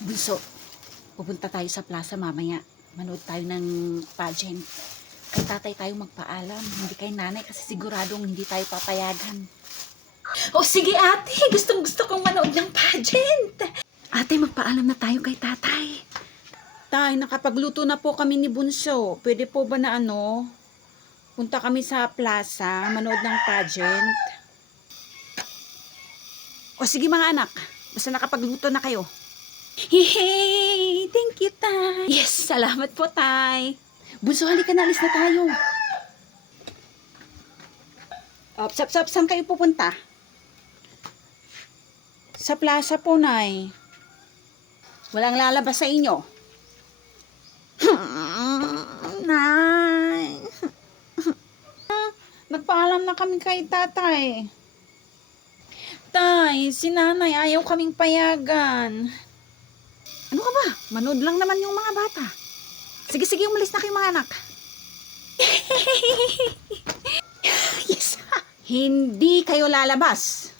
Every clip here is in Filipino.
Bunso, pupunta tayo sa plaza mamaya. Manood tayo ng pageant. Kay tatay tayo magpaalam. Hindi kay nanay kasi siguradong hindi tayo papayagan. O sige ate, gustong gusto kong manood ng pageant. Ate, magpaalam na tayo kay tatay. Tay, nakapagluto na po kami ni Bunso. Pwede po ba na punta kami sa plaza, manood ng pageant? O sige mga anak, basta nakapagluto na kayo. Hey, thank you, Tay. Yes, salamat po, Tay. Bunso, halika na, alis na tayo. Saan kayo pupunta? Sa plaza po, Nay. Walang lalabas sa inyo. Nay. Nagpaalam na kami kay tatay. Tay, si nanay ayaw kaming payagan. Ano ka ba? Manood lang naman yung mga bata. Sige, umalis na kayo mga anak. Yes. Hindi kayo lalabas.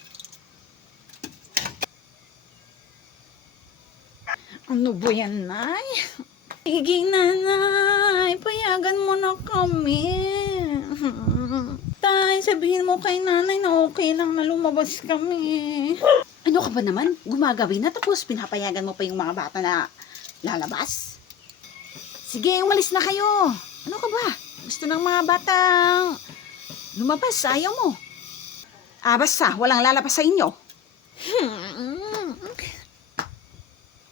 Ano ba yan, Nay? Sige, nanay. Payagan mo na kami. Tay, sabihin mo kay nanay na okay lang na lumabas kami. Ano ka ba naman? Gumagawin na tapos pinapayagan mo pa yung mga bata na lalabas? Sige, umalis na kayo. Ano ka ba? Gusto ng mga batang lumabas, ayaw mo. Basta, walang lalabas sa inyo.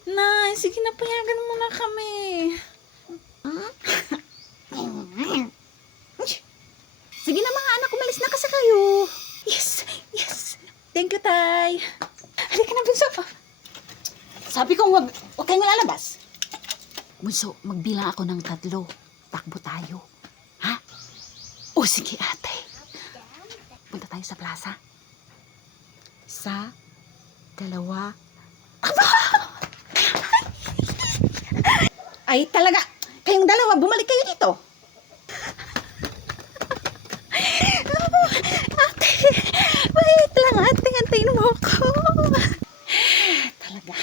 Nay, sige na, payagan mo na kami. Sige na mga anak, umalis na kasi kayo. Yes. Thank you, Tay. Halika na, Bunso. Sabi ko, wag kayong lalabas. Bunso, magbilang ako ng 3. Takbo tayo. Ha? O sige, ate. Punta tayo sa plaza. 1, 2. Ay, talaga. Kayong dalawa, bumalik kayo dito. Ate, wait lang, ate. Antayin mo ako. Talaga.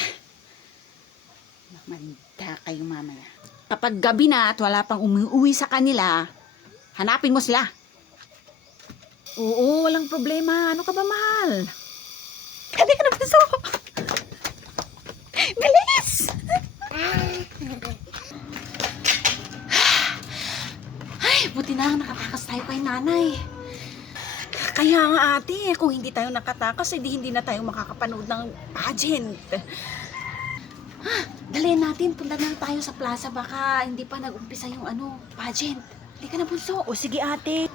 Mamanda kayo mamaya. Kapag gabi na at wala pang umuwi sa kanila, hanapin mo sila. Oo, walang problema. Ano ka ba, mahal? Halika na, Bunso. Bilis! Ay, buti na nakatakas tayo kay nanay. Kaya nga ate, kung hindi tayo nakatakas, hindi na tayo makakapanood ng pageant. Dalihan natin, punta na tayo sa plaza, baka hindi pa nag-umpisa yung pageant. Hindi ka na, Bunso. O sige ate.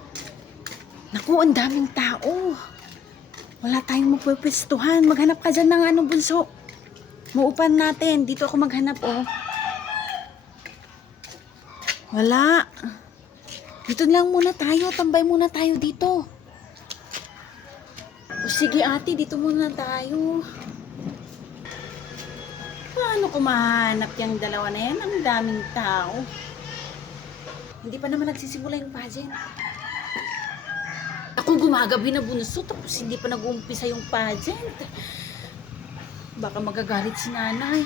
Naku, ang daming tao. Wala tayong mapupwestuhan. Maghanap ka dyan ng Bunso. Muupan natin. Dito ako maghanap, Wala. Dito lang muna tayo. Tambay muna tayo dito. O sige ate, dito muna tayo. Paano ko mahanap yung dalawa na yan? Ang daming tao. Hindi pa naman nagsisimula yung pageant. Ako gumagabi na, Bunso, tapos hindi pa nag-uumpisa yung pageant. Baka magagalit si nanay.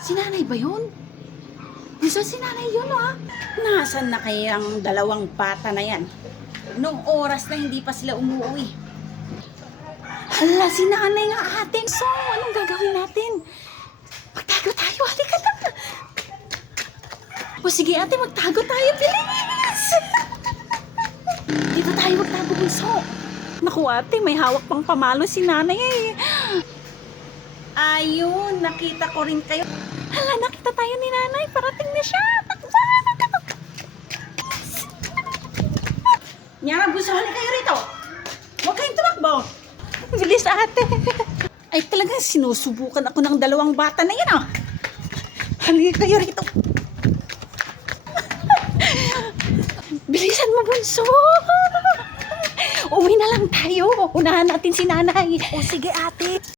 Si nanay ba yun? Bunso, si nanay yun, Nasaan na kayang 2 bata na yan? Nung oras na hindi pa sila umuwi. Hala, si nanay nga ate. So, anong gagawin natin? Magtago tayo, halika na. O sige ate, magtago tayo, bilis! Dito tayo magtago, Bunso. Naku ate, may hawak pang pamalo si nanay Ayun, nakita ko rin kayo. Hala, nakita tayo ni nanay. Parating na siya. Nyara, Bunso, halika kayo rito. Huwag kayong tumakbo. Bilis ate. Ay talagang sinusubukan ako ng 2 bata na yan Halika kayo rito. Bilisan mo, Bunso. Uwi na lang tayo. Unahan natin si nanay. O sige ate.